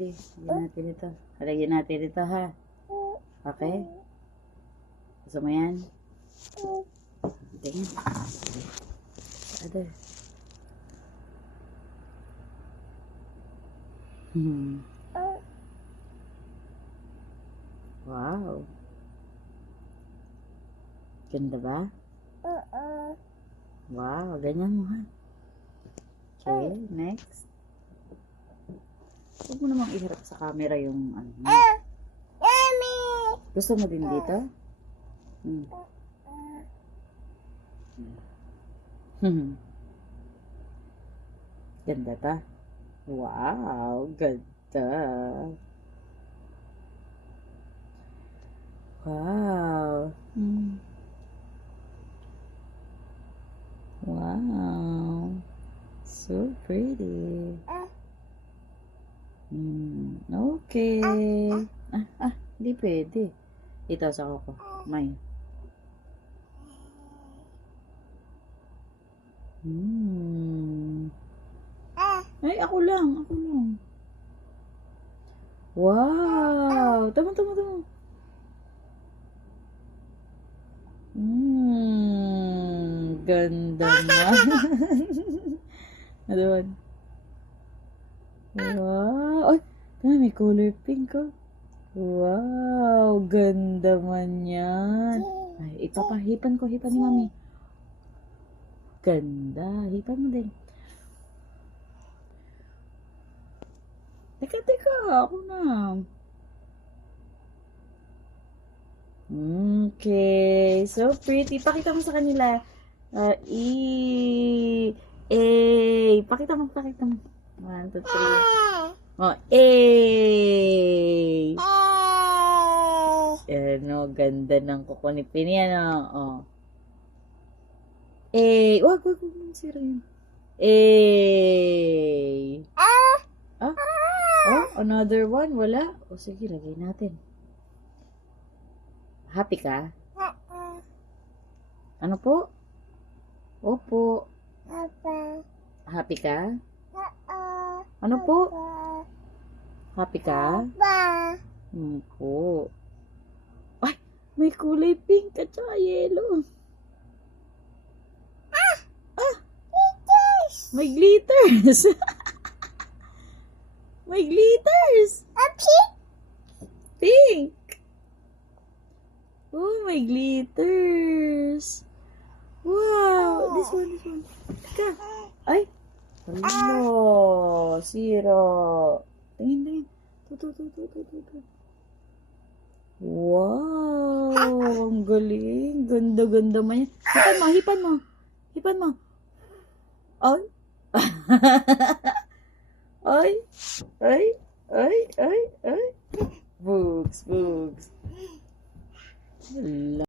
Di, lagyan natin ito. Lagyan natin ito, ha? Okay? Gusto mo yan? Tingin. Other. Wow. Ganda ba? Wow, ganyan mo, ha? Okay, next. Huwag mo namang iharap sa camera yung ano mo. Gusto mo din dito? Ganda ta? Wow, ganda. Wow. Wow. So pretty. Okay. Hindi pwede. Ito sa ko. May. Ay, ako lang. Wow. Tama. Ganda na. Adoon. Wow. Ay, may color pink, oh. Wow, ganda man yan. Ay, ipapahipan ko, hipan ni mami. Ganda, hipan mo din. Teka, ako na. Okay, so pretty. Pakita mo sa kanila. Pakita mo. 1, 2, 3. Oh, ano, ganda ng kuko ni Penny, ano. Oh. Wag mo sira yun. Another one, wala. O, sige, lagay natin. Happy ka? Ano po? Opo. Happy ka? Ano po? Happy ka? Po. Ay, may kulay pink at saka yellow. May glitters. May glitters. Pink. Oh, may glitters. Wow. This one. Teka. Ay. Hello. Zero. Tingin. Tutu. Wow. Ang galing. Ganda man yan. Hipan mo. Ay. Ay. Bugs.